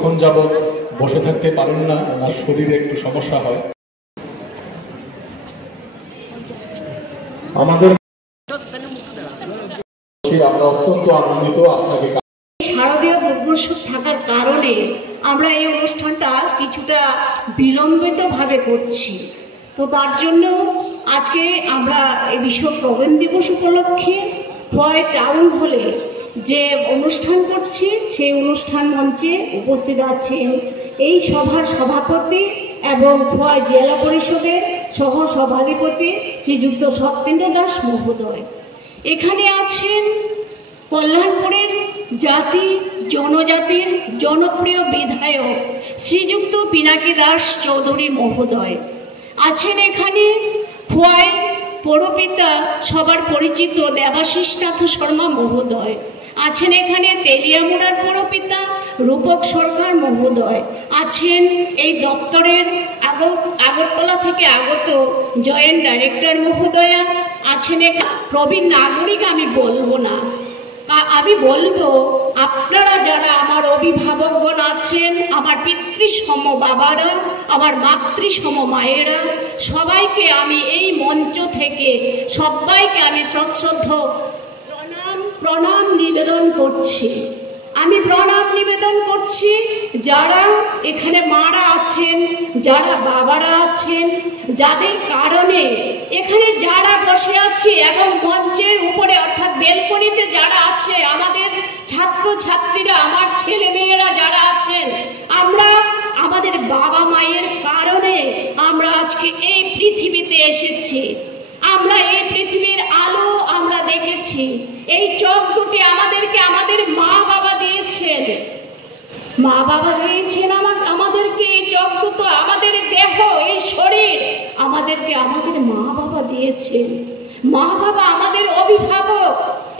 দীর্ঘক্ষণ যাবৎ বসে থাকতে পারেন না, ওনার শরীরে একটু সমস্যা হয়। আমরা অত্যন্ত আনন্দিত আপনাকে। শারদীয় দুর্গোৎসব থাকার কারণে আমরা এই অনুষ্ঠানটা কিছুটা বিলম্বিতভাবে করছি। তো তার জন্য আজকে আমরা এই বিশ্ব প্রজ্ঞান দিবস উপলক্ষে ফয় টাউন হলে যে অনুষ্ঠান করছি সেই অনুষ্ঠান মঞ্চে উপস্থিত আছেন এই সভার সভাপতি এবং ফয় জেলা পরিষদের সহ সভাধিপতি শ্রীযুক্ত সত্যেন্দ্র দাস মহোদয়। এখানে আছেন কল্যাণপুরের জাতি জনজাতির জনপ্রিয় বিধায়ক শ্রীযুক্ত পিনাকি দাস চৌধুরী মহোদয়। আছেন এখানে খোয়াই পৌরপিতা সবার পরিচিত দেবাশিস নাথ শর্মা মহোদয়। আছেন এখানে তেলিয়ামুড়ার পৌরপিতা রূপক সরকার মহোদয়। আছেন এই দপ্তরের আগরতলা থেকে আগত জয়েন্ট ডাইরেক্টর মহোদয়া। আছেন এখানে প্রবীণ নাগরিক, আমি বলবো না, আমি বলবো আপনারা যারা আমার অভিভাবকগণ আছেন, আমার পিতৃসম বাবারা, আমার মাতৃসম মায়েরা, সবাইকে আমি এই মঞ্চ থেকে সবাইকে আমি সশ্রদ্ধ প্রণাম নিবেদন করছি। আমি প্রণাম নিবেদন করছি যারা এখানে মারা আছেন, যারা বাবারা আছেন, যাদের কারণে এখানে যারা বসে আছি এবং মঞ্চের উপরে অর্থাৎ বেলকনিতে যারা আছে, আমাদের ছাত্র ছাত্রীরা, আমার ছেলে মেয়েরা যারা আছেন, আমরা আমাদের বাবা মায়ের কারণে আমরা আজকে এই পৃথিবীতে এসেছি। আমরা এই পৃথিবীর আলো আমরা দেখেছি। এই চোখ দুটি আমাদেরকে আমাদের মা বাবা দিয়েছেন, মা বাবা দিয়েছেন আমাদেরকে এই চোখ দুটো, আমাদের দেহ, এই শরীর আমাদেরকে আমাদের মা বাবা দিয়েছেন। মা বাবা আমাদের অভিভাবক,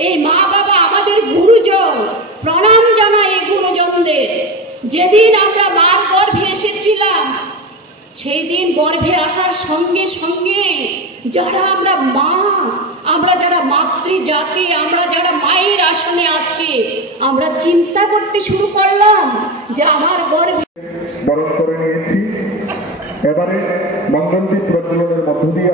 এই মা বাবা আমাদের গুরুজন। প্রণাম জানাই এই গুরুজনদের। যেদিন আমরা মার গর্ভে এসেছিলাম, সেই দিন গর্ভে আসার সঙ্গে সঙ্গে যারা আমরা মা, আমরা যারা মাতৃজাতি, আমরা যারা মায়ের আসনে আছি, আমরা চিন্তা করতে শুরু করলাম যে আমার গর্ভে বরণ করে নিয়েছি। এবারে মঙ্গলদীপ প্রজ্বলনের মধ্য দিয়ে